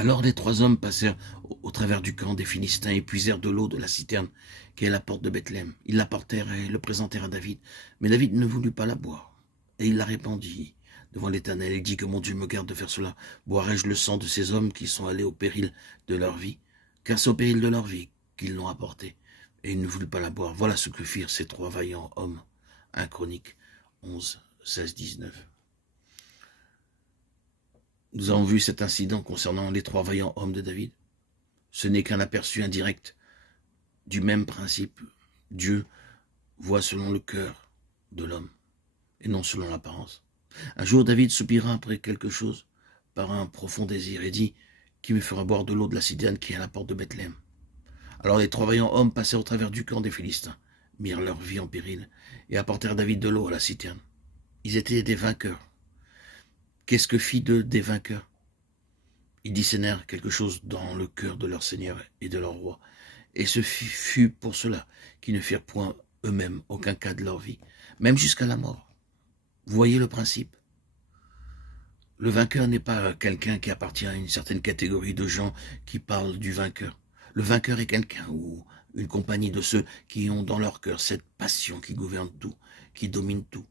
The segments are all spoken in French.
Alors les 3 hommes passèrent au travers du camp des Philistins et puisèrent de l'eau de la citerne qui est à la porte de Bethléem. Ils l'apportèrent et le présentèrent à David. Mais David ne voulut pas la boire. Et il la répandit devant l'Éternel. Il dit que mon Dieu me garde de faire cela. Boirai-je le sang de ces hommes qui sont allés au péril de leur vie? Car c'est au péril de leur vie qu'ils l'ont apporté. Et il ne voulut pas la boire. Voilà ce que firent ces 3 vaillants hommes. 1 Chronique 11, 16, 19. Nous avons vu cet incident concernant les 3 vaillants hommes de David. Ce n'est qu'un aperçu indirect du même principe. Dieu voit selon le cœur de l'homme et non selon l'apparence. Un jour, David soupira après quelque chose par un profond désir et dit « Qui me fera boire de l'eau de la citerne qui est à la porte de Bethléem ?» Alors les 3 vaillants hommes passèrent au travers du camp des Philistins, mirent leur vie en péril et apportèrent David de l'eau à la citerne. Ils étaient des vainqueurs. Qu'est-ce que fit d'eux des vainqueurs? Ils discernèrent quelque chose dans le cœur de leur Seigneur et de leur roi, et ce fut pour cela qu'ils ne firent point eux-mêmes aucun cas de leur vie, même jusqu'à la mort. Vous voyez le principe? Le vainqueur n'est pas quelqu'un qui appartient à une certaine catégorie de gens qui parlent du vainqueur. Le vainqueur est quelqu'un ou une compagnie de ceux qui ont dans leur cœur cette passion qui gouverne tout, qui domine tout.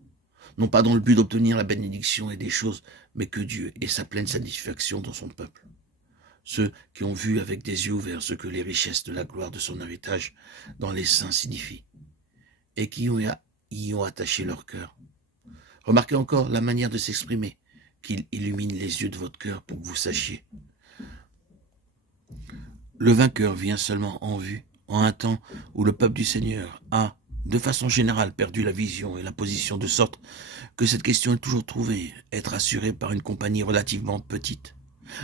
Non pas dans le but d'obtenir la bénédiction et des choses, mais que Dieu ait sa pleine satisfaction dans son peuple. Ceux qui ont vu avec des yeux ouverts ce que les richesses de la gloire de son héritage dans les saints signifient, et qui y ont attaché leur cœur. Remarquez encore la manière de s'exprimer, qu'il illumine les yeux de votre cœur pour que vous sachiez. Le vainqueur vient seulement en vue, en un temps où le peuple du Seigneur a, de façon générale, perdu la vision et la position de sorte que cette question est toujours trouvée, être assurée par une compagnie relativement petite.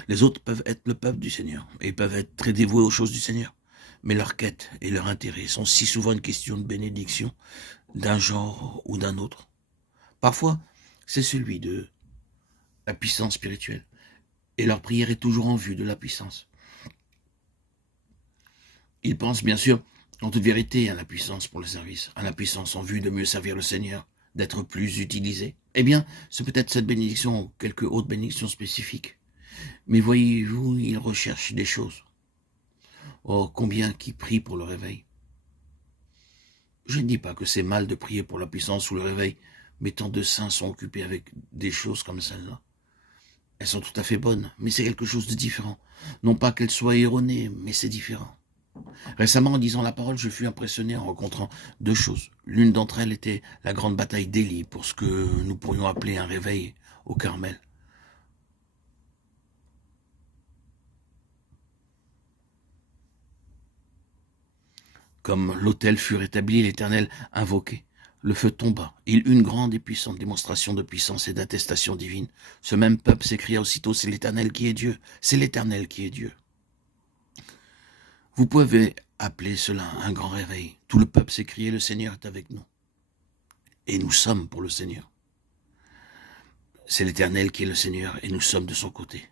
Les autres peuvent être le peuple du Seigneur et peuvent être très dévoués aux choses du Seigneur. Mais leur quête et leur intérêt sont si souvent une question de bénédiction, d'un genre ou d'un autre. Parfois, c'est celui de la puissance spirituelle. Et leur prière est toujours en vue de la puissance. Ils pensent bien sûr, en toute vérité, à la puissance pour le service, à la puissance en vue de mieux servir le Seigneur, d'être plus utilisé. Eh bien, c'est peut-être cette bénédiction ou quelque autre bénédiction spécifique. Mais voyez-vous, ils recherchent des choses. Oh, combien qui prient pour le réveil. Je ne dis pas que c'est mal de prier pour la puissance ou le réveil, mais tant de saints sont occupés avec des choses comme celle-là. Elles sont tout à fait bonnes, mais c'est quelque chose de différent. Non pas qu'elles soient erronées, mais c'est différent. Récemment, en lisant la parole, je fus impressionné en rencontrant 2 choses. L'une d'entre elles était la grande bataille d'Élie pour ce que nous pourrions appeler un réveil au Carmel. Comme l'autel fut rétabli, l'Éternel invoqué. Le feu tomba. Il eut une grande et puissante démonstration de puissance et d'attestation divine. Ce même peuple s'écria aussitôt, c'est l'Éternel qui est Dieu. C'est l'Éternel qui est Dieu. Vous pouvez appeler cela un grand réveil. Tout le peuple s'écriait, le Seigneur est avec nous. Et nous sommes pour le Seigneur. C'est l'Éternel qui est le Seigneur et nous sommes de son côté.